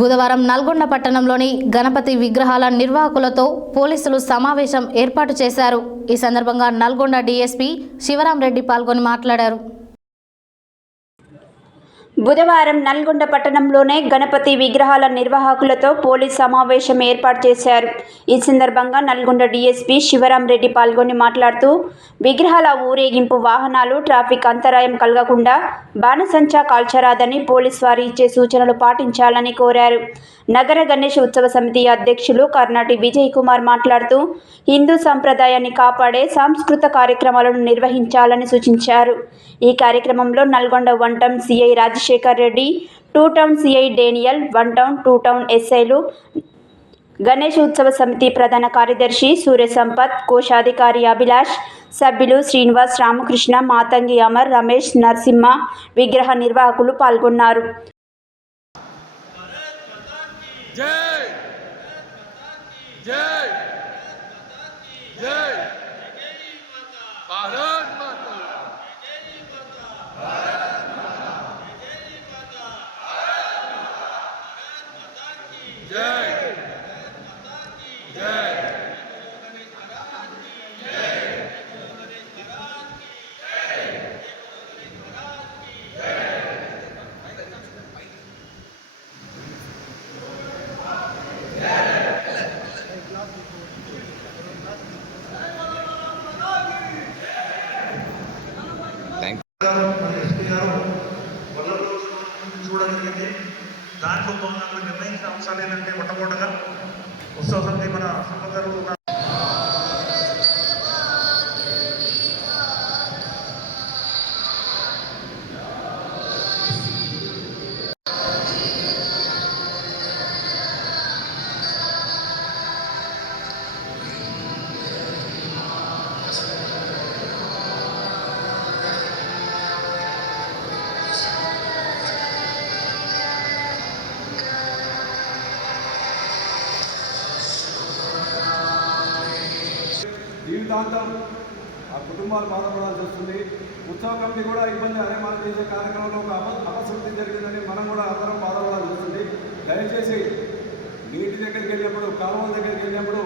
బుధవారం నల్గొండ పట్టణంలోని గణపతి విగ్రహాల నిర్వాహకులతో పోలీసులు సమావేశం ఏర్పాటు చేశారు। ఈ సందర్భంగా నల్గొండ డీఎస్పీ శివరాం రెడ్డి పాల్గొని మాట్లాడారు। బుధవారం నల్గొండ పట్టణంలోనే గణపతి విగ్రహాల నిర్వాహకులతో పోలీస్ సమావేశం ఏర్పాటు చేశారు। ఈ సందర్భంగా నల్గొండ డీఎస్పీ శివరాం రెడ్డి పాల్గొని మాట్లాడుతూ విగ్రహాల ఊరేగింపు వాహనాలు ట్రాఫిక్ అంతరాయం కలగకుండా బాణసంచా కాల్చరాదని పోలీస్ వారు ఇచ్చే సూచనలు పాటించాలని కోరారు। నగర గణేష్ ఉత్సవ సమితి అధ్యక్షులు కర్నాటి విజయ్ కుమార్ మాట్లాడుతూ హిందూ సంప్రదాయాన్ని కాపాడే సాంస్కృతిక కార్యక్రమాలను నిర్వహించాలని సూచించారు। ఈ కార్యక్రమంలో Nalgonda 1 town CI Rajasekhar Reddy, 2 town CI Daniel, 1 town 2 town ఎస్ఐలు, గణేష్ ఉత్సవ సమితి ప్రధాన కార్యదర్శి సూర్య సంపత్, కోశాధికారి అభిలాష్, సభ్యులు శ్రీనివాస్, రామకృష్ణ, మాతంగి అమర్, రమేష్, నరసింహ, విగ్రహ నిర్వాహకులు పాల్గొన్నారు। జై జై జై భారత్ మాతా జై జై చూడగలిగింది। దాంట్లో నిర్ణయించిన అంశాలు ఏంటంటే మొట్టమొదటిగా ఉత్సవ సమితి మన సంబంధాలు జీవితాంతం ఆ కుటుంబాలు బాధపడాల్సి వస్తుంది। ఉత్సవ కమిటీ కూడా ఇబ్బంది అరేమాలు చేసే కార్యక్రమంలో ఒక అపశృతి జరిగిందని మనం కూడా అందరం బాధపడాల్సి వస్తుంది। దయచేసి నీటి దగ్గరికి వెళ్ళినప్పుడు, కాలువ దగ్గరికి వెళ్ళినప్పుడు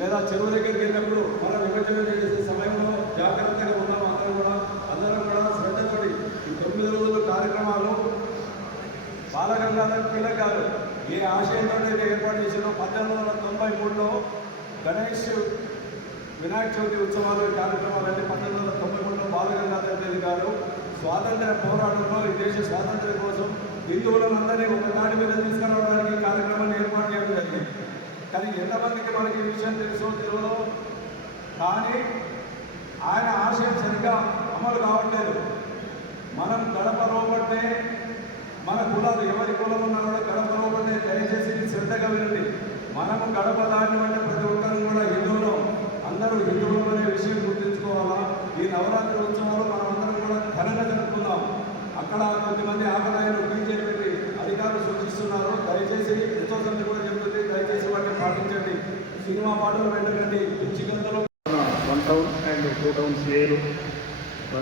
లేదా చెరువు దగ్గరికి వెళ్ళినప్పుడు మనం విభజన చేసే సమయంలో జాగ్రత్తగా ఉన్నాం। అందరం కూడా శ్రద్ధపడి ఈ 9 రోజుల కార్యక్రమాలు బాలగంగాధర్ తిలక్ గారు ఏ ఆశయంతో అయితే ఏర్పాటు చేసినో 1993లో గణేష్ వినాయక చవితి ఉత్సవాలు కార్యక్రమాలన్నీ 1993లో బాలగంగాధర్ తిలక్ గారు స్వాతంత్ర పోరాటంలో ఈ దేశ స్వాతంత్ర్యం కోసం హిందువులందరినీ ఒక తాటి మీద తీసుకురావడానికి కార్యక్రమాన్ని ఏర్పాటు చేయడం జరిగింది। కానీ ఎంతమందికి మనకి ఈ విషయం తెలియదో కానీ ఆయన ఆశయం సరిగ్గా అమలు కావట్లేదు। మనం గడప లోపట్టే మన కులాలు ఎవరి కులం ఉన్నా కూడా గడప లోపట్టే దయచేసి శ్రద్ధగా వినండి। మనము గడప దాటివంటే ప్రతి ఒక్కరు కూడా హిందువులు, అందరూ హిందువులు అనే విషయం గుర్తుంచుకోవాలా। ఈ నవరాత్రి ఉత్సవాలు మనమందరం కూడా ఘనంగా జరుపుకుందాం। అక్కడ కొద్దిమంది ఆకలాయలు బీజేపీ అధికారులు సూచిస్తున్నారు, దయచేసి ఉత్సవ సమితి కూడా చెబుతుంది, దయచేసి వాటిని పాటించండి। సినిమా పాటలు వెళ్ళకండి, చికెన్లో 1 టౌన్ అండ్ 2 టౌన్ సిఐలు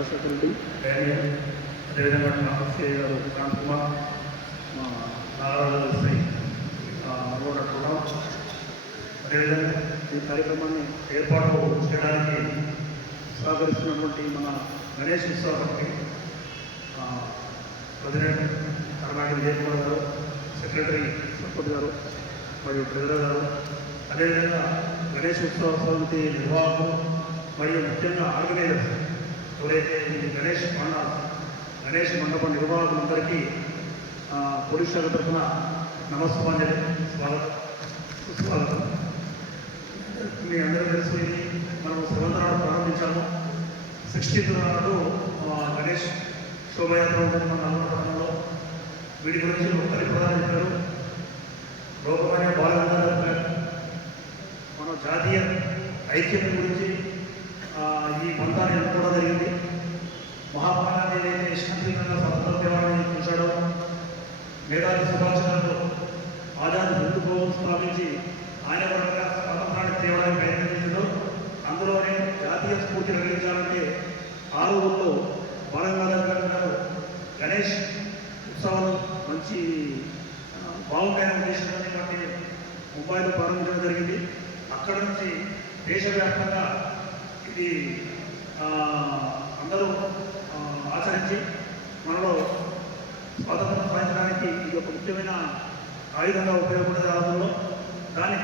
సెక్రటరీ డేనియల్, అదేవిధంగా సిఐ గారు కాంత్ కుమార్, నారాయణ ఎస్ఐ నల్గొండ 2 టౌన్, అదేవిధంగా ఈ కార్యక్రమాన్ని ఏర్పాటు చేయడానికి సహకరిస్తున్నటువంటి మన గణేష్ ఉత్సవ కమిటీ ప్రెసిడెంట్ కర్నాటి విజయ్ కుమార్ గారు, సెక్రటరీ సంపత్ గారు మరియు ట్రెజరర్ గారు, అదేవిధంగా గణేష్ ఉత్సవ సమితి నిర్వాహకులు మరియు ముఖ్యంగా ఆర్గనైజర్స్ ఎవరైతే ఈ గణేష్ మండపం నిర్వాహకులందరికీ పోలీస్ శాఖ తరఫున నమస్కారం, సుస్వాగతం। మీ అందరూ తెలుసు, మనం 7th నాడు ప్రారంభించాము। 16th నాడు గణేష్ శోభయాత్ర ఉంటుంది మన నల్గొండ పట్టణంలో। వీటి గురించి ఒక్కరి ప్రధాని చెప్పారు, లోకమాన్య బాలగంగాధర్ మన జాతీయ ఐక్యత గురించి ఈ పంతాన్ని ఎన్నుకోవడం జరిగింది। మహాత్మాగాంధీ ఏదైతే శాంతియుతంగా స్వాతంత్ర్యాన్ని చూశాడో, మేధావి సుభాష్ చంద్ర ఆజాద్ హిందూ ఫౌజ్ స్థాపించి ఆయన పరంగా స్వాతంత్రాన్ని తేవడానికి ప్రయత్నం చేశాడో, అందులోనే జాతీయ స్ఫూర్తి కలిగించాలంటే ఆ రోజుల్లో బాలగంగాధర్ గారు గణేష్ ఉత్సవాలు మంచి బాగుంటాయనే ఉద్దేశంతో వాటిని ముంబైలో ప్రారంభించడం జరిగింది. అక్కడ నుంచి దేశవ్యాప్తంగా ఇది అందరూ ఆచరించి మనలో స్వాతంత్రం సాధించడానికి ఇది ఒక ముఖ్యమైన ఆయుధంగా ఉపయోగపడే రావడంలో దాని